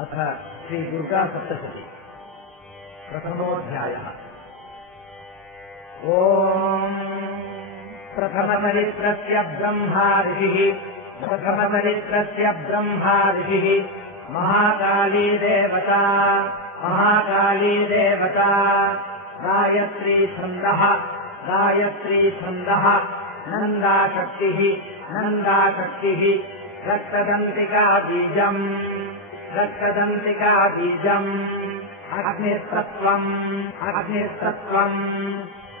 अथ श्रीदुर्गासप्तशती प्रथमोऽध्यायः। ॐ प्रथमचरित्रस्य ब्रह्मा ऋषिः महाकाली देवता गायत्री छन्दः नन्दाशक्तिः रक्तदन्तिका बीजम् अग्निस्तत्त्वम्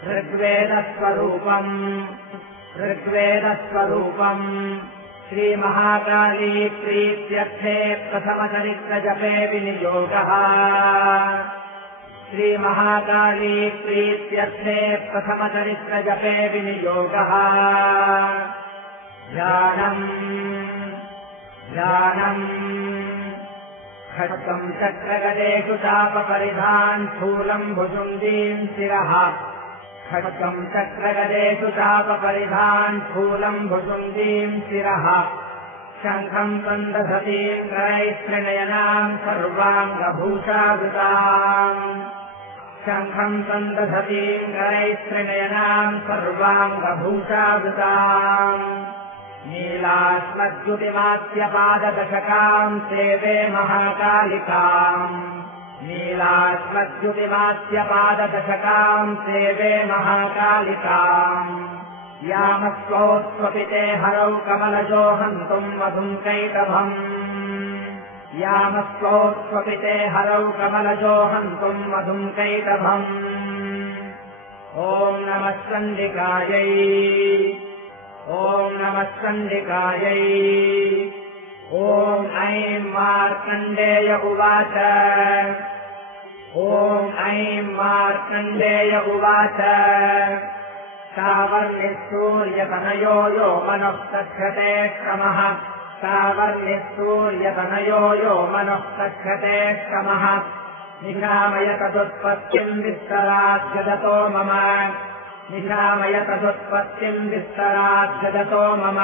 ऋग्वेदस्वरूपम् श्रीमहाकाली प्रीत्यर्थे प्रथमचरित्रजपे विनियोगः। ध्यानम् खड्गम् चक्रगदेषु चापपरिधान् स्थूलम् भुजुण्डीम् शिरः शङ्खम् सन्दधतीम् करैस्त्रिनयनाम् सर्वाङ्गभूषावृताम् नीलाश्मद्युतिमास्यपाददशकाम् सेवे महाकालिकाम् यामस्वोत्स्वपिते हरौ कमलजो हन्तुम् मधुम् कैटभम् ॐ नमः चण्डिकायै ॐ ऐं मार्कण्डेय उवाच सावर्णिसूर्यतनयो यो मनः कथ्यते क्षमः निशामय तदुत्पत्तिम् विस्तराद्यदतो मम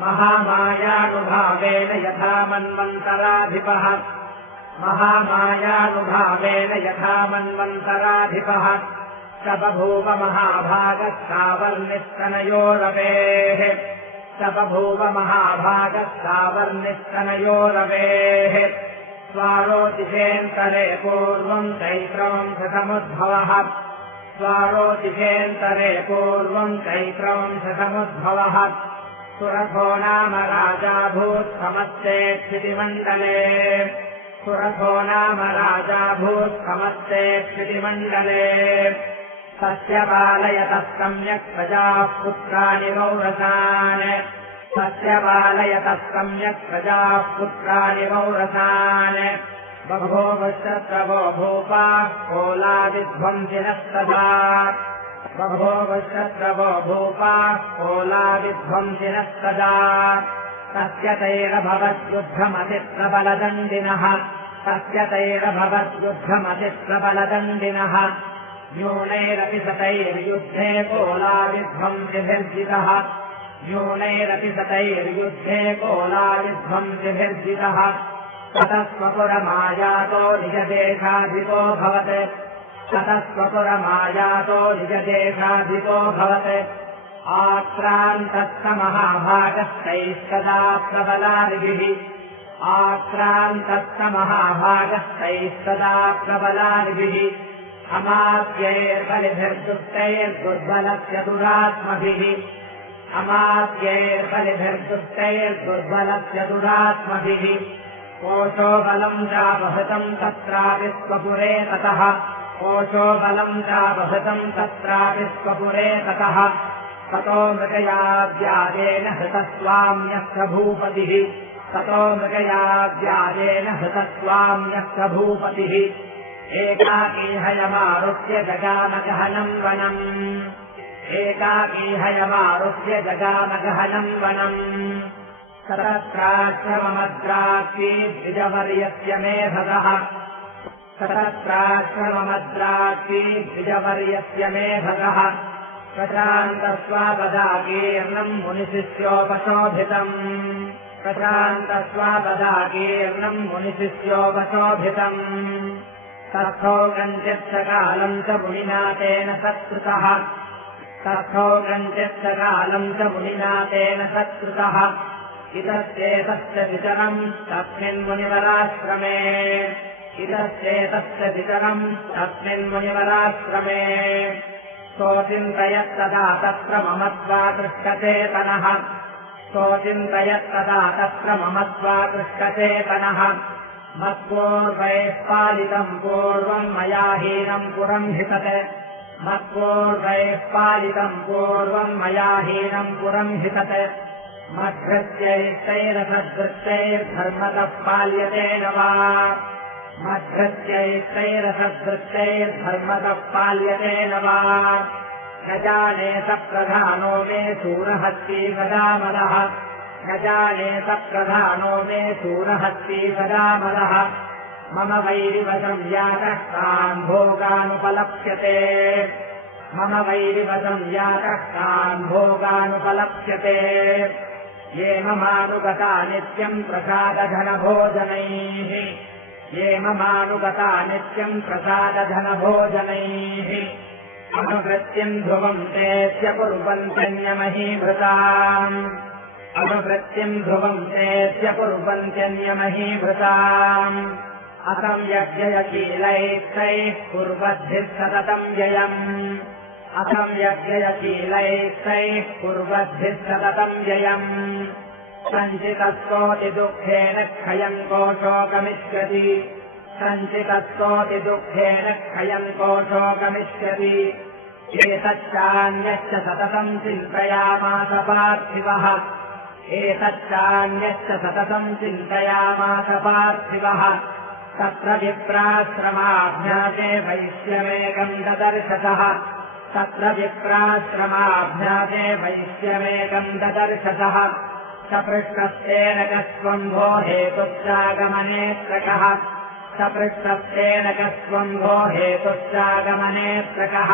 महामायानुभावेन यथा मन्वन्तराधिपः स बभूव महाभागस्तावर्णिस्तनयोरवेः स्वारोदिशेऽन्तरे पूर्वम् चैत्रवंशसमुद्भवः सुरथो नाम राजाभूत् समस्ते क्षितिमण्डले तस्य बालयतः सम्यक् प्रजाः पुत्राणि वौरसान् बभूवश्चत्रवो भूपाः कोलाविध्वंसिनस्तदा तस्य तैरभवद्युद्धमतिप्रबलदण्डिनः न्यूनैरपि सतैर्युद्धे कोलाविध्वंसिभिर्जितः ततः स्वपुरमायातो निजदेशाधिपो भवत् आक्रान्तस्य महाभागस्तैस्तदा प्रबलानिभिः अमात्यैर्बलिभिर्दुष्टैर्दुर्बलस्य दुरात्मभिः कोशो बलम् चापहृतम् तत्रापि स्वपुरे ततः ततो मृगयाव्याजेन हृतस्वाम्यस्य भूपतिः एकाकीहयमारुह्य जगामगहनम् वनम् सतत्राश्रममद्राक्षी द्विजवर्यस्य मेधगः प्रशान्तस्वापदाकीर्णम् मुनिशिष्योपशोभितम् प्रशान्तस्वापदाकीर्णम् मुनिशिष्यो वसोभितम् तस्थो कञ्चित्सकालम् च मुनिना तेन सत्कृतः तस्थो कञ्चित्सकालम् च मुनिना तेन सत्कृतः इतस्येतस्य विचरम् तस्मिन्मुनिवराश्रमे इतस्येतस्य विचरम् तस्मिन्मुनिवराश्रमे सोऽचिन्तयत्तदा तत्र ममत्वाकृष्टचेतनः सोऽचिन्तयत्तदा तत्र ममत्वाकृष्टचेतनः मत्पूर्वैः पालितम् पूर्वम् मया हीनम् पुरम् हितते मत्पूर्वैः पालितम् पूर्वम् मया हीनम् पुरम् हितते मद्धृत्यैस्तैरसदृष्टैर्धर्मतः पाल्यते न वा मद्धृत्यैस्तैरसदृष्टैर्धर्मतः पाल्यते न वा न जाने स प्रधानो मे शूरहस्ती गदामलः न जाने स प्रधानो मे शूरहस्ती गदामलः मम वैरिवशम् यातः तान् भोगानुपलप्स्यते मम वैरिवशम् यातः तान् भोगानुपलप्स्यते ये ममानुगता नित्यम् प्रसादधनभोजनैः ये ममानुगता नित्यम् प्रसादधनभोजनैः अनुवृत्तिम् ध्रुवम् तेऽस्य कुर्वन्त्यन्यमहीभृताम् अनुवृत्तिम् ध्रुवम् तेऽस्य कुर्वन्त्यन्यमहीभृताम् असंयज्ञयशीलैस्तैः कुर्वद्भिः सततम् व्ययम् असंयज्ञयशीलैस्तैः कुर्वद्भिः सततम् व्ययम् सञ्चितस्तोति दुःखेन क्षयम् कोशो गमिष्यति सञ्चितस्तोति दुःखेन क्षयम् कोशो गमिष्यति एतच्चान्यश्च सततम् चिन्तयामास पार्थिवः एतच्चान्यश्च सततम् चिन्तयामास पार्थिवः तत्र विप्राश्रमाभ्यासे वैश्यमेकम् ददर्शतः तत्र विप्राश्रमाभ्यासे वैश्यमेकम् ददर्शतः सपृष्टस्तेन कस्त्वम्भो हेतुश्चागमनेऽत्रकः सपृष्टस्तेन कस्त्वम्भो हेतुश्चागमनेऽत्रकः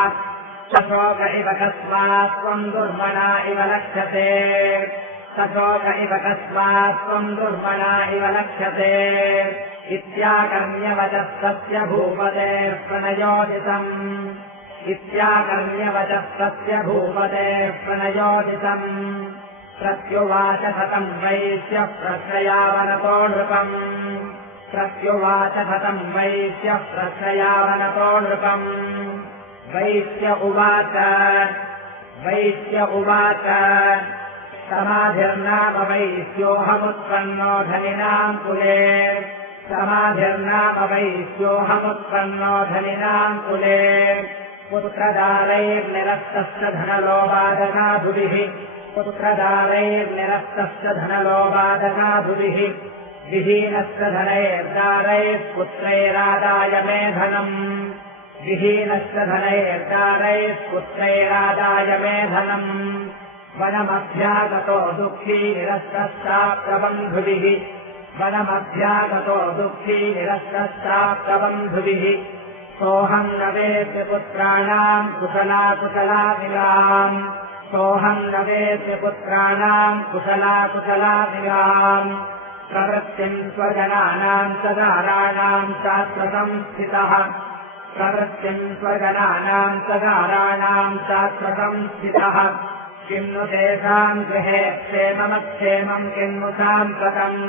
सशोक इव कस्मात्त्वम् दुर्मना इव लक्ष्यते सशोक इव कस्मात्त्वम् दुर्मना इव लक्ष्यते इत्याकर्ण्यवचस्तस्य भूपतेर्प्रणयोदितम् इत्याकर्ण्यवचस्तस्य भूपतेर्प्रणयोदितम् प्रत्युवाच शतम् वैश्यः प्रश्रयावनतो नृपम् प्रत्युवाच शतम् वैश्यः प्रश्रयावनतो नृपम् वैश्य उवाच समाधिर्नाम वैश्योऽहमुत्पन्नो धनिनाम् कुले समाधिर्नाम वैश्योऽहमुत्पन्नो धनिनाम् कुले पुत्रदारैर्निरस्तस्य धनलोभादनाधुभिः पुत्रदारैर्निरस्तस्य धनलोभादनाधुभिः विहीनस्य धनैर्दारैः पुत्रैरादाय मे धनम् विहीनस्य धनैर्दारैः पुत्रैरादाय मे धनम् वनमभ्यागतो दुःखी निरस्तश्चाप्तबन्धुभिः वनमभ्यागतो दुःखी निरस्तश्चाप्तबन्धुभिः सोऽहम् न वेत्य पुत्राणाम् कुशलाकुशलादिगाम् सोऽहम् न वेत्य पुत्राणाम् कुशलाकुशलादिगाम् प्रवृत्तिम् स्वजनानाम् सदाराणाम् शास्त्रसंस्थितः प्रवृत्तिम् स्वजनानाम् सदाराणाम् शास्त्रसंस्थितः किम् नु तेषाम् गृहे क्षेममक्षेमम् किम् नु साम्प्रतम्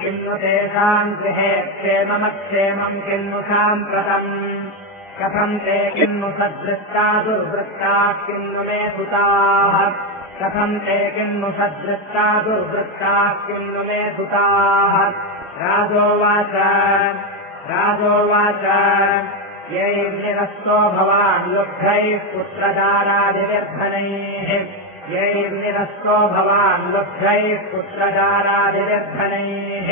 किम् नु तेषाम् गृहे क्षेममक्षेमम् किम् नु साम्प्रतम् कथम् ते किम् नु सद्वृत्ता दुर्वृत्ताः किम् नु मे सुताः कथम् ते किम् नु सद्वृत्ता दुर्वृत्ताः किम् नु मे सुताः राजोवाच यैर्निरस्तो भवान् लुब्धैः पुत्रदारादिनिर्धनैः यैर्निरस्तो भवान् लुब्धैः पुत्रदारादिनिर्धनैः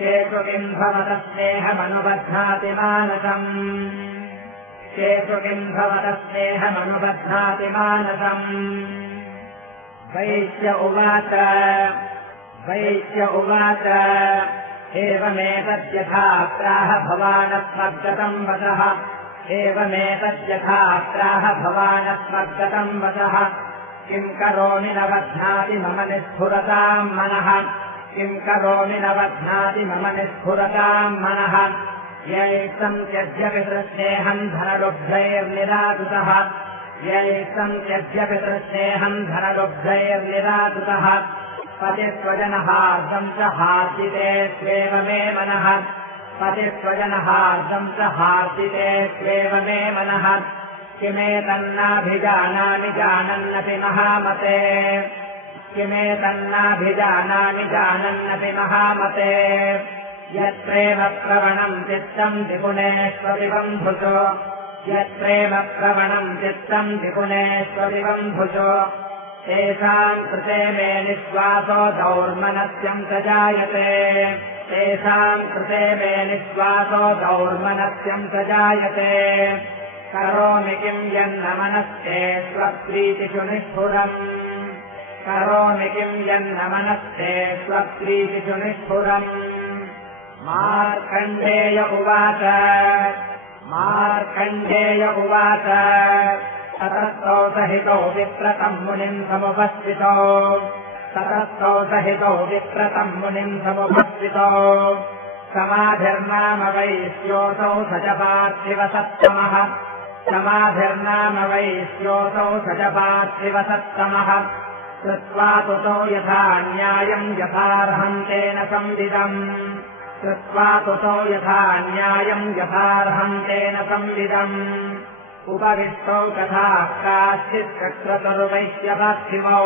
केषु किम् भवतः स्नेहमनुबध्नाति मानसम् केषु किम् भवतः स्नेहमनुबध्नाति मानसम् वैश्य उवाच एवमेतद्यथा प्राह भवानस्मद्गतम् वचः एवमेतद्यथा प्राह भवानस्मद्गतम् वचः किम् करोमि न बध्नाति मम निस्फुरताम् मनः किम् करोमि न बध्नाति मम निस्फुरताम् मनः यैषम् त्यज्यपि दृष्टेऽहम् धनलुब्धैर्निराकृतः यैषम् त्यज्यपि दृष्टेऽहम् धनलुब्धैर्निराकृतः पतिस्वजनहार्दम् च हार्दिते त्वेव मे मनः पतिस्वजनहार्दम् च हार्दिते त्वेव मे मनः किमेतन्नाभिजानामि जानन्नपि महामते किमेतन्नाभिजानामि जानन्नपि महामते यत्रेव प्रवणम् चित्तम् विपुनेष्वविबन्धुषो यत्रेव प्रवणम् चित्तम् विपुनेष्वविबन्धुषो तेषाम् कृते मे निःश्वासो दौर्मनस्यम् च जायते तेषाम् कृते मे निःश्वासो दौर्मनस्यम् च जायते करोमि किम् यन्न मनस्ते स्वप्रीतिषु निष्ठुरम् करोमि किम् यन्न मनस्ते स्वप्रीतिषु निष्ठुरम् मार्कण्डेय उवाच मार्कण्डेय उवाच ततस्तौ सहितौ विप्रतम् मुनिम् समुपस्थितौ ततस्तौ सहितौ विप्रतम् मुनिम् समुपस्थितौ समाधिर्नाम वैश्योऽसौ स च पार्थिवसत्तमः समाधिर्नाम वैश्योऽसौ स च पार्थिवसत्तमः कृत्वा तुतौ यथा न्यायम् यथार्हम् तेन संविदम् कृत्वा तुतौ यथा न्यायम् यथार्हम् तेन संविदम् उपविष्टौ तथा काश्चिच्चक्रतुर्वैश्यपार्थिवौ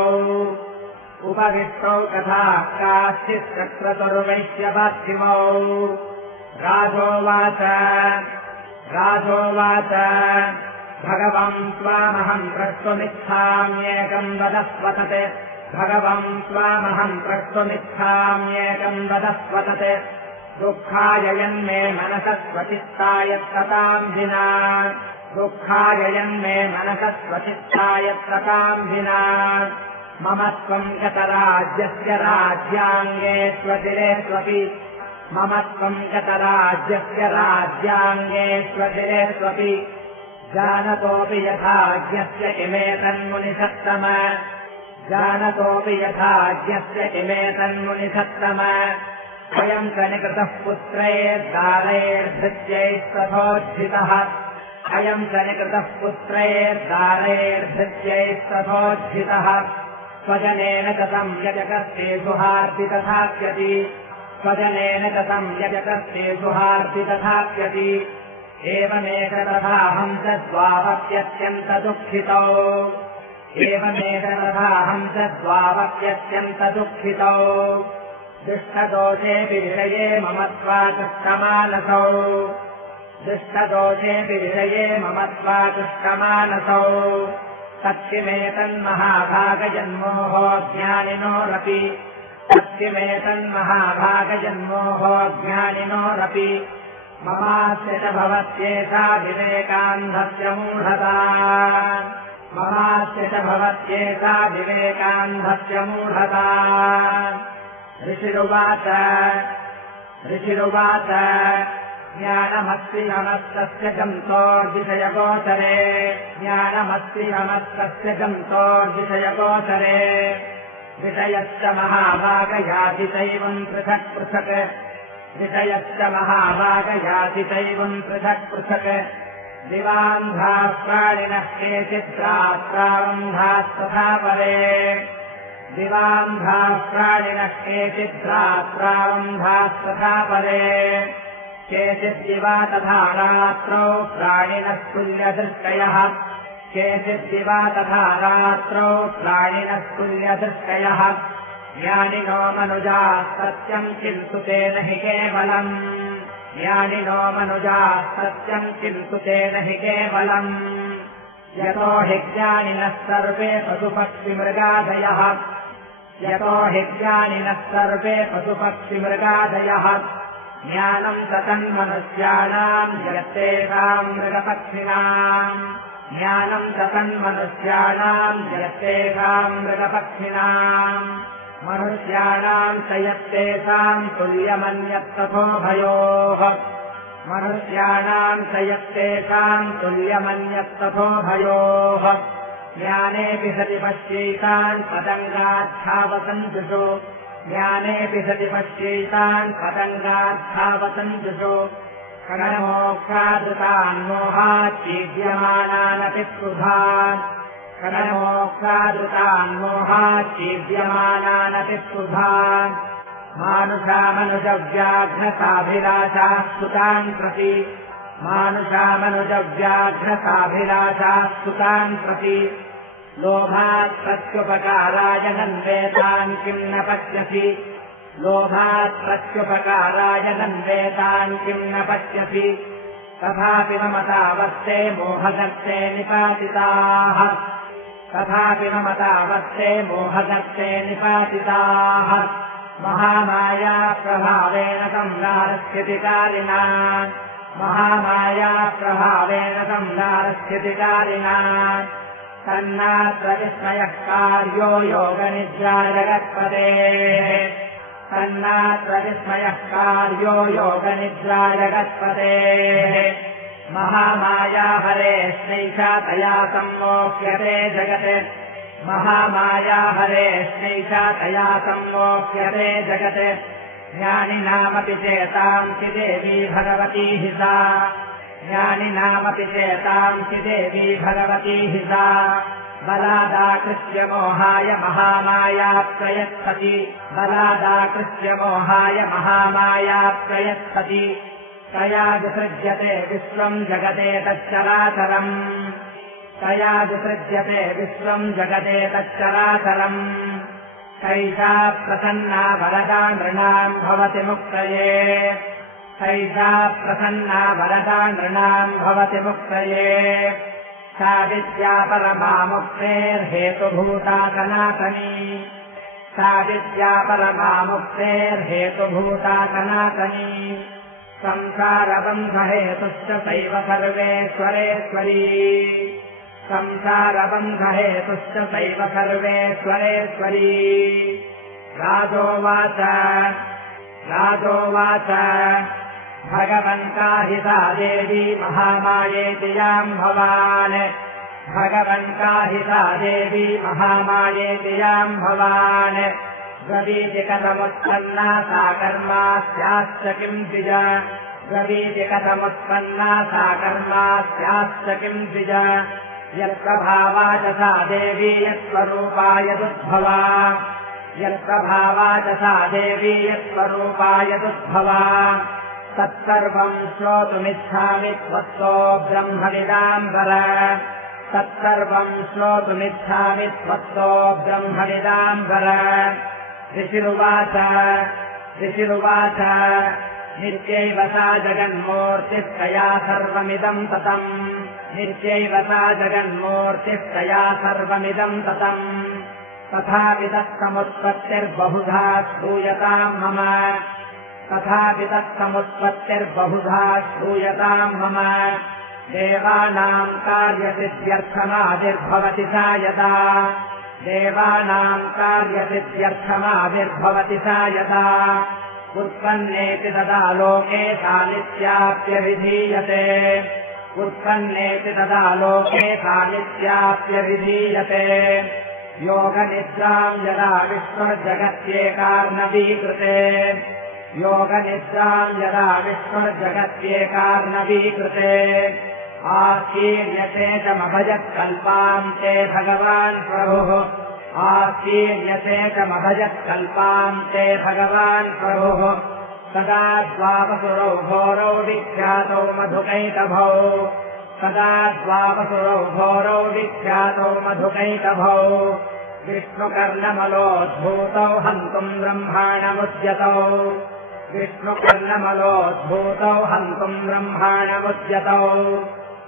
उपविष्टौ तथा काश्चिच्चक्रतुर्वैश्यपार्थिवौ राजोवाच भगवम् त्वामहम् प्रष्टुमिच्छाम्येकम् वदस्वतते भगवम् त्वामहम् प्रष्टुमिच्छाम्येकम् वदस्वतते दुःखाय यन्मे मनसः स्वचित्तायत्तताम् विना दुःखाय यन्मे मनसः स्वचित्तायत्तताम् विना मम त्वम् गतराज्यस्य राज्याङ्गे स्वशिरे स्वपि मम त्वम् गतराज्यस्य राज्याङ्गे स्वशिरे स्वपि जानतोऽपि यथाज्ञस्य किमेतन्मुनिसत्तम जानतोऽपि यथाज्ञस्य किमेतन्मुनिसत्तम अयम् स निकृतः पुत्रैर्दारैर्धृत्यैस्तथोज्झितः अयम् स निकृतः पुत्रैर्दारैर्धृत्यैस्तथोज्झितः स्वजनेन च संयजकस्ते सुहार्ति तथाप्यति स्वजनेन च संयजकस्ते सुहार्ति तथाप्यति एवमेक तथाहम् च द्वावप्यत्यन्तदुःखितौ एवमेक तथाहम् च द्वावप्यत्यन्तदुःखितौ दुष्टदोषेऽपि विषये मम त्वातुष्टमानसौ दुष्टदोषेऽपि विषये मम त्वातुष्टमानसौ तत्किमेतन्महाभागजन्मोहो ज्ञानिनोरपि तत्किमेतन्महाभागजन्मोहो ज्ञानिनोरपि ममास्य च भवत्येषा विवेकान्धस्य मूढता ममास्य च भवत्येषा विवेकान्धस्य मूढता ऋषिरुवाच ज्ञानमस्ति नमस्तस्य गन्तोर्विषयगोचरे ज्ञानमस्ति नमस्तस्य गन्तोर्विषयगोचरे विषयश्च महाभागयातितैवम् पृथक् पृथक् विषयश्च महाभागयातितैवम् पृथक् पृथक् दिवान्धाः प्राणिनः केचिद्रात्रावन्धास्तथा परे दिवान्धाः प्राणिनः केचिद्रात्रावन्धास्तथा परे केचिद्दिवा तथा रात्रौ प्राणिनः तुल्यदृष्टयः केचिद्दिवा तथा रात्रौ प्राणिनः तुल्यदृष्टयः ज्ञानिनो मनुजाः सत्यम् किन्तु तेन हि केवलम् ज्ञानिनो मनुजाः सत्यम् किन्तु तेन हि केवलम् यतो हि ज्ञानिनः सर्वे पशुपक्षिमृगादयः यतो हि ज्ञानिनः सर्वे पशुपक्षिमृगादयः ज्ञानम् ततन्मनुष्याणाम् जगत्तेषाम् मृगपक्षिणाम् ज्ञानम् ततन्मनुष्याणाम् जगत्तेषाम् मृगपक्षिणाम् मनुष्याणाम् च यत्तेषाम् तुल्यमन्यत्तथोभयोः मनुष्याणाम् च यत्तेषाम् तुल्यमन्यत्तथोभयोः ज्ञानेऽपि सति पश्यैतान् पतङ्गाच्छावतञ्जुषु ज्ञानेऽपि सति पश्यैतान् पतङ्गाद्धावतञ्जुषो खगनमोक्षादृतान् मोहाच्छीद्यमानानपि स्पृधान् खगनमोक्षादृतान् मोहाच्छीद्यमानानपि स्पृधान् मानुषामनुजव्याघ्रसाभिलाषाः सुतान् प्रति मानुषामनुजव्याघ्रसाभिलाषाः सुतान् प्रति लोभात् प्रत्युपकाराय नन्वेतान् किम् न पश्यसि लोभात् प्रत्युपकाराय नन्वेतान् किम् न पश्यसि तथापि ममतावर्ते मोहगर्ते निपातिताः तथापि ममतावर्ते मोहगर्ते निपातिताः महामाया प्रभावेन संहारस्यति कारिणा महामाया प्रभावेन संहारस्यति कारिणा तन्नात्र विस्मयः कार्यो योगनिद्रा जगत्पतेः तन्नात्र विस्मयः कार्यो योगनिद्रा जगत्पतेः महामाया हरेष्णैषा तया सम्मोक्ष्यते जगत् महामाया हरेष्णैषा तया सम्मोक्ष्यते जगत् ज्ञानिनामपि चेतांसि देवी भगवती हि सा ज्ञानिनामपि चेतांसि देवी भगवती हि सा बलादाकृत्य मोहाय महामाया प्रयच्छति बलादाकृत्य मोहाय महामाया प्रयच्छति तया विसृज्यते विश्वम् जगते तच्चराचरम् तया विसृज्यते विश्वम् जगते तच्चराचरम् कैषा प्रसन्ना वरदा नृणाम् भवति मुक्तये कैषा प्रसन्ना वरदा नृणाम् भवति मुक्तये सा विद्या परमा मुक्तेर्हेतुभूता सनातनी सा विद्या परमा मुक्तेर्हेतुभूता सनातनी संसारबन्धहेतुश्च सैव सर्वेश्वरेश्वरी संसारबन्धहेतुश्च सैव सर्वेश्वरेश्वरी राजोवाच भगवन्काहिता देवी महामायेति याम् भवान् भगवन्काहिता देवी महामायेति याम् भवान् ब्रवीति कथमुत्पन्ना सा कर्मा स्याश्च किम् द्विज ब्रवीति कथमुत्पन्ना सा कर्मा स्याश्च किम् द्विज यत्प्रभावा च सा देवी यत्स्वरूपा यदुद्भवा यत्प्रभावा च सा देवी यत्स्वरूपा यदुद्भवा तत्सर्वम् श्रोतुमिच्छामि त्वत्तो ब्रह्मविदाम्बर तत्सर्वम् श्रोतुमिच्छामि त्वत्तो ब्रह्मविदाम्बर ऋषिरुवाच नित्यैव सा जगन्मूर्तिस्तया सर्वमिदम् ततम् नित्यैव सा जगन्मूर्तिस्तया सर्वमिदम् ततम् तथापि तत्समुत्पत्तिर्बहुधा श्रूयताम् मम तथापि तत्समुत्पत्तिर्बहुधा श्रूयताम् मम देवानाम् कार्यसिद्ध्यर्थमाविर्भवति सा यदा देवानाम् कार्यसिद्ध्यर्थमाविर्भवति सा यदा उत्पन्नेति तदा लोके सा नित्याप्यभिधीयते उत्पन्नेति तदा लोके सा नित्याप्यभिधीयते योगनिद्राम् यदा विश्वजगत्येकार्णवीकृते योगनिद्राम् यदा विश्वजगत्येकार्णवीकृते आकीर्यते चमभजत्कल्पान्ते भगवान् प्रभुः आकीर्यते चमभजत्कल्पान्ते भगवान् प्रभुः सदा द्वावसुरौ घोरौ विख्यातौ मधुकैटभौ सदा द्वावसुरौ घोरौ विख्यातौ मधुकैटभौ विष्णुकर्णमलोद्भूतौ हन्तुम् ब्रह्माणमुद्यतौ विष्णुकर्णमलोद्भूतौ हन्तुम् ब्रह्माणमुद्यतौ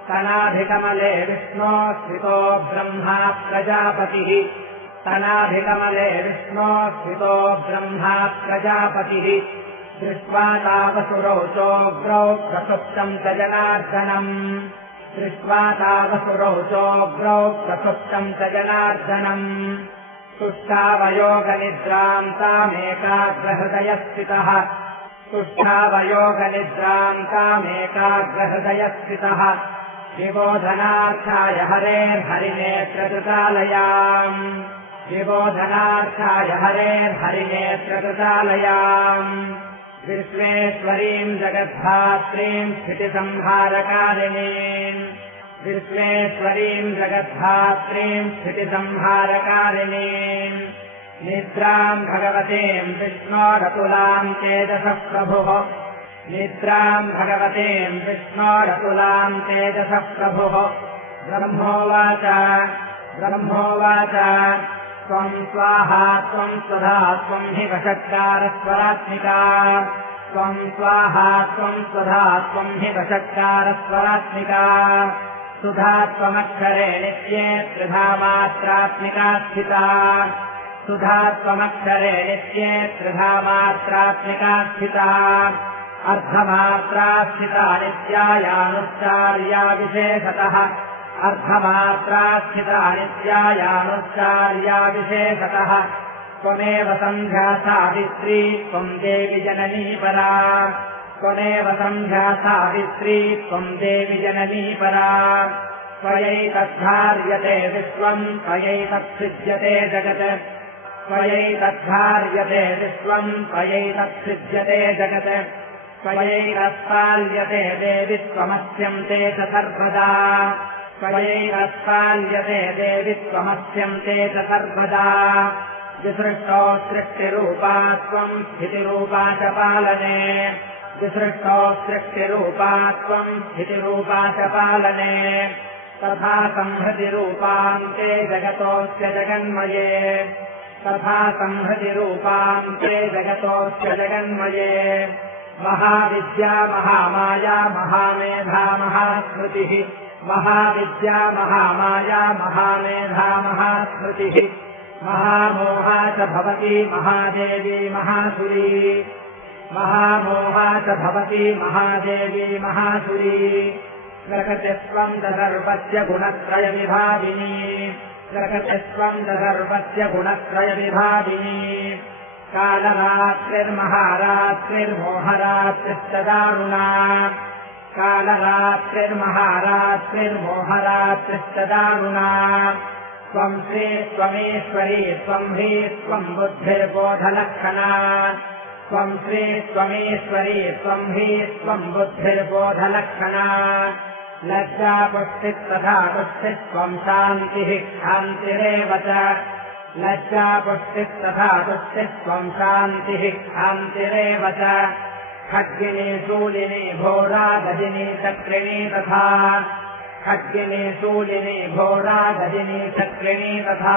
तनाभिकमले विष्णोः स्थितो ब्रह्मा प्रजापतिः तनाभिकमले विष्णोः स्थितो ब्रह्मा प्रजापतिः दृष्ट्वा तावसुरौ चोग्रौ प्रसुप्तम् च जनार्दनम् दृष्ट्वा तावसुरौ चोग्रौ प्रसुप्तम् च जनार्दनम् तुष्टावयोगनिद्राम् तामेकाग्रहृदयस्थितः तुष्टावयोगनिद्राम् तामेकाग्रहृदयस्थितः विबोधनार्थाय हरेर्हरिनेत्रकृतालयाम् विबोधनार्थाय हरेर्हरिनेत्रकृतालयाम् विश्वेश्वरीम् जगद्धात्रीम् स्थितिसंहारकारिणीम् विश्वेश्वरीम् जगद्धात्रीम् स्थितिसंहारकारिणीम् निद्राम् भगवतीम् विष्णोरतुलाम् तेजसः प्रभुः निद्राम् भगवतीम् विष्णोरतुलाम् तेजसः प्रभुः ब्रह्मोवाच त्वम् स्वाहा त्वम् सुधा त्वम् हि वषट्कारस्वरात्मिका त्वम् स्वाहा त्वम् सुधा त्वम् हि वषट्कारस्वरात्मिका सुधा त्वमक्षरे नित्ये त्रिधा मात्रात्मिका स्थिता सुधा त्वमक्षरे नित्ये त्रिधा मात्रात्मिका स्थिता अर्धमात्रा स्थिता नित्यायानुच्चार्या विशेषतः अर्धमात्रा स्थिता नित्यायानुच्चार्या विशेषतः त्वमेव सन्ध्या सावित्री त्वम् देवि जननी परा त्वमेव सन्ध्या सावित्री त्वम् देवि जननी परा त्वयैतद्धार्यते विश्वम् त्वयैतत्सृज्यते जगत् त्वयैतद्धार्यते विश्वम् त्वयैतत्सृज्यते जगत् त्वयैतत्पाल्यते देवि त्वमस्यन्ते च सर्वदा त्वयैतत्पाल्यते देवि त्वमस्यन्ते च सर्वदा विसृष्टो सृष्टिरूपा त्वम् स्थितिरूपा च पालने विसृष्टो सृष्टिरूपा त्वम् स्थितिरूपा च पालने तथा संहृतिरूपाम् ते जगतोऽस्य जगन्मये तथा संहृतिरूपाम् ते जगतोऽस्य जगन्मये महाविद्या महामाया महामेधा महास्मृतिः महाविद्या महामाया महामेधा महास्मृतिः महामोहा च भवति महादेवी महासुरी महामोहा च भवति महादेवी महासुरी प्रकृतिस्त्वम् सर्वस्य गुणत्रयविभागिनी प्रकृतिस्त्वम् सर्वस्य गुणत्रयविभागिनी कालरात्रिर्महारात्रिर्मोहरात्रिश्च दारुणा कालरात्रिर्महारात्रिर्मोहरात्रिश्च दारुणा त्वम् श्री त्वमेश्वरी त्वम् ह्री त्वम् बुद्धिर्बोधलक्षणा त्वम् श्री त्वमेश्वरी त्वम् ह्री त्वम् बुद्धिर्बोधलक्षणा लज्जा पुष्टिस्तथा पुष्टित्वम् शान्तिः क्षान्तिरेव च लज्जा पुष्टिस्तथा पुष्टित्वम् शान्तिः क्षान्तिरेव च खड्गिनी शूलिनी घोरा गदिनी चक्रिणी तथा खड्गिनी शूलिनी घोरा गदिनी चक्रिणी तथा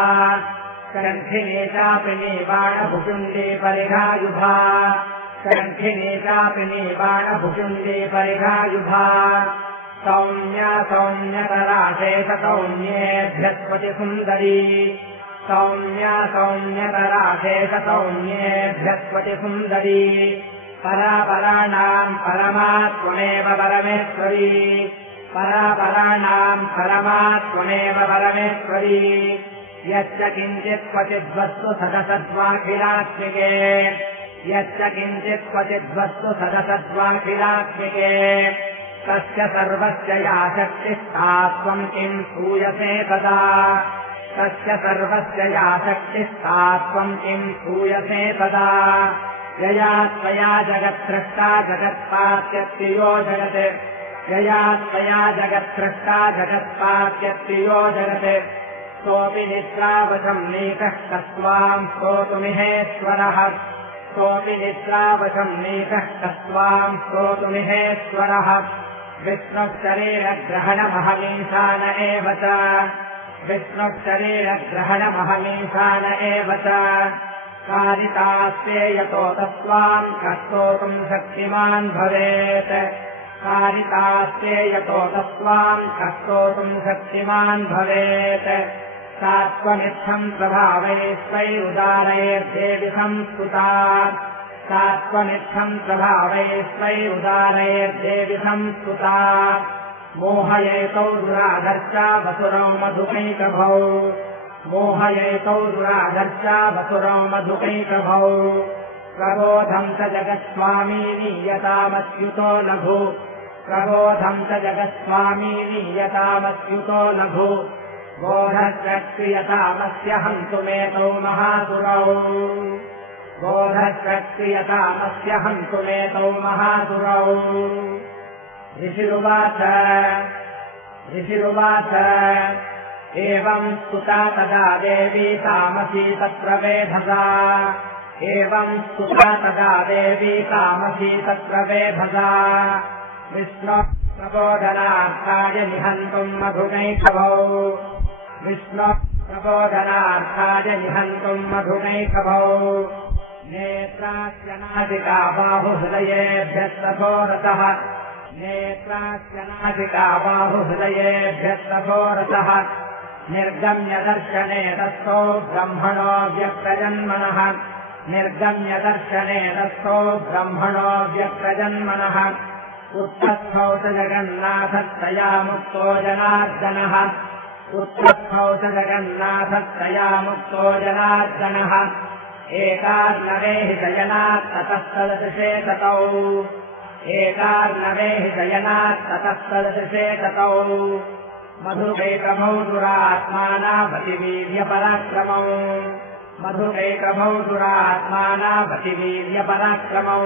कण्ठिनी चापिनी बाणभुषुण्डी परिघायुधा कण्ठिनी चापिनी बाणभुषुण्डी परिघायुधा सौम्या सौम्यतरा शेष सौम्येभ्यस्पति सुन्दरी सौम्या सौम्यतरा शेष सौम्येभ्यस्पति सुन्दरी परापराणाम् परमात्मनेव परमेश्वरी परापराणाम् परमात्मनेव परमेश्वरी यच्च किञ्चित् क्वचिद्वस्तु सदसद्वाखिलात्मिके यच्च किञ्चित् क्वचिद्वस्तु सदसद्वाखिलात्मिके तस्य सर्वस्य या शक्तिस्ता त्वम् किम् सूयसे तदा तस्य सर्वस्य या शक्तिस्ता त्वम् किम् सूयसे तदा यया त्वया जगत्सृष्टा जगत्पात्यत्रियो जगत् यया त्वया जगत्सृष्टा जगत्पात्यत्रियो जगत् सोऽपि निद्रावशम् नीकः कस्त्वाम् स्तोतुमिहेश्वरः सोऽपि निद्रावशम् नीकः कस्त्वाम् स्तोतुमिहेश्वरः विष्णुः शरीरग्रहणमहमीशान एव च विष्णुः शरीरग्रहणमहमीशान एव च कारितास्ते यतो तत्त्वाम् कस्तोतुम् शक्तिमान् भवेत् कारितास्ते यतो तत्त्वाम् कस्तोतुम् शक्तिमान् भवेत् सा त्वमित्थम् प्रभावैस्वैरुदारैर्देवि संस्तुता सा त्वमित्थम् प्रभावैस्वैरुदारैर्देवि संस्तुता मोहयेतौ दुराधर्चा वसुरौ मधुकैकभौ मोहयेतौ दुराधर्चा वसुरौ मधुकैकभौ प्रबोधम् च जगत्स्वामी नीयतामच्युतो लघु प्रबोधम् च जगत्स्वामी नीयतामच्युतो लघु गोधस्य क्रियतामस्य हन्तुमेतौ महासुरौ गोधस्य क्रियतामस्य हन्तुमेतौ महासुरौ ऋषिरुवाच एवम् स्तुता तदा देवी तामसी तत्र वेधसा एवम् स्तुता तदा देवी तामसी तत्र वेधसा विष्णो प्रबोधनार्थाय निहन्तुम् मधुनैकभौ विष्णो प्रबोधनार्थाय निहन्तुम् मधुनैकभौ नेत्रास्य नासिका बाहुहृदयेभ्यस्तथोरतः नेत्रास्य नासिका बाहुहृदयेभ्यस्तथोरतः निर्गम्य दर्शने दत्तो ब्रह्मणो व्यक्तजन्मनः निर्गम्य दर्शने दत्तो ब्रह्मणो व्यक्तजन्मनः उत्तस्थौ च जगन्नाथस्तया मुक्तो जनार्दनः उत्तस्थौ च जगन्नाथस्तया मुक्तो जनार्दनः एकार्णवेहि शयनात् ततस्तदृशे ततौ एकार्णवेहि शयनात् ततस्तदृशे ततौ मधुकैकभौ दुरात्मानाभतिवीर्यपराक्रमौ मधुकैकभौ दुरात्मानाभतिवीर्यपराक्रमौ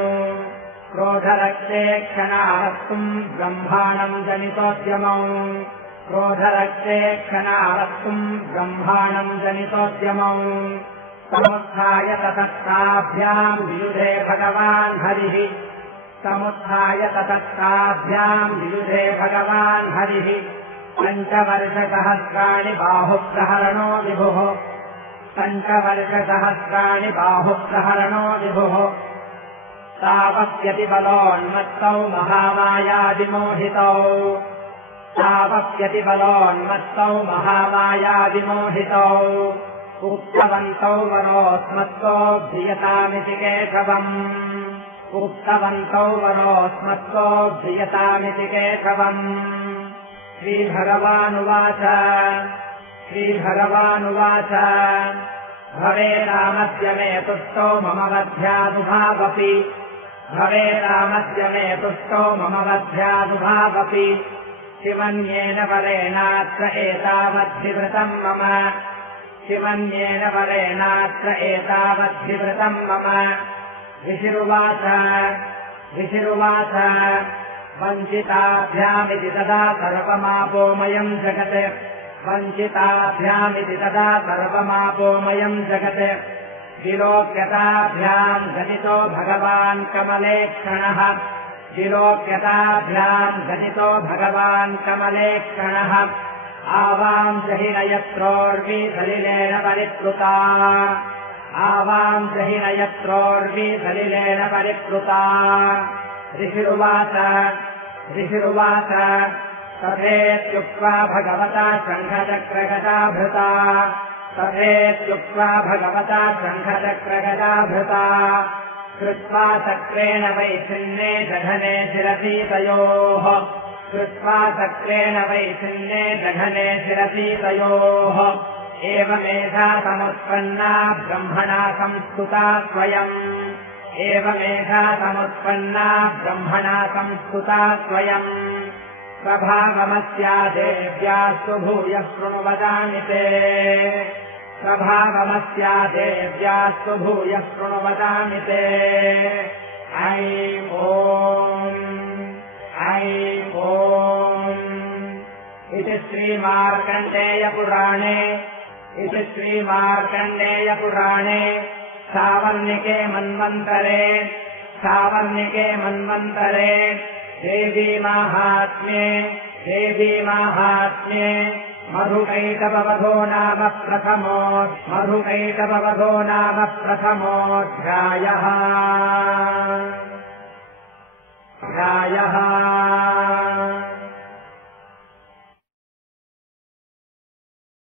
क्रोधरक्ते क्षणावस्तुम् ब्रह्माणम् जनितोद्यमौ क्रोधरक्ते क्षणावस्तुम् ब्रह्माणम् जनितोद्यमौ समुत्थाय ततस्ताभ्याम् वियुधे भगवान् हरिः समुत्थाय ततस्ताभ्याम् वियुधे भगवान् हरिः पञ्चवर्षसहस्राणि बाहुप्रहरणो विभुः पञ्चवर्षसहस्राणि बाहुप्रहरणो विभुः तावप्यतिबलोन्मत्तौ महामायादिमोहितौ तावप्यतिबलोन्मत्तौ महामायादिमोहितौ उक्तवन्तौ वरोऽस्मत्तो ध्रियतामिति केशवम् उक्तवन्तौ वरोऽस्मत्तो ध्रियतामिति केशवम् श्रीभगवानुवाच भवेरामस्य मे तुष्टो मम वध्यादुभावपि भवेरामस्य मे तुष्टो मम वध्यादुभावपि शिवन्येन वरेणात्र एतावद्धिवृतम् मम शिवन्येन वरेणात्र एतावद्धिवृतम् मम ऋषिरुवाच वञ्चिताभ्यामिति तदा सर्वमापोमयम् जगत् वञ्चिताभ्यामिति तदा सर्वमापोमयम् जगत् विलोक्यताभ्याम् गदितो भगवान् कमलेक्षणः विलोक्यताभ्याम् गदितो भगवान् कमलेक्षणः आवाम् जहिनयत्रोर्वी सलिलेन परिप्लुता आवाम् जहिनयत्रोर्वी सलिलेन परिप्लुता ऋषिरुवाच तथेत्युक्त्वा भगवता शङ्खचक्रगदाभृता तथेत्युक्त्वा भगवता शङ्खचक्रगदाभृता कृत्वा चक्रेण वैच्छिन्ने दघने शिरसीतयोः कृत्वा चक्रेण वैच्छिन्ने दघने शिरसीतयोः एवमेधा समुत्पन्ना ब्रह्मणा संस्तुता स्वयम् एवमेधा समुत्पन्ना ब्रह्मणा संस्तुता स्वयम् प्रभावमस्या देव्यास्तु भूयः शृणु वदामि ते प्रभावमस्या देव्यास्तु भूयः शृणु वदामि ते ऐं ॐ इति श्रीमार्कण्डेयपुराणे सावर्णिके मन्वन्तरे देवी माहात्म्ये मधुकैटववधो नाम प्रथमोऽध्यायः।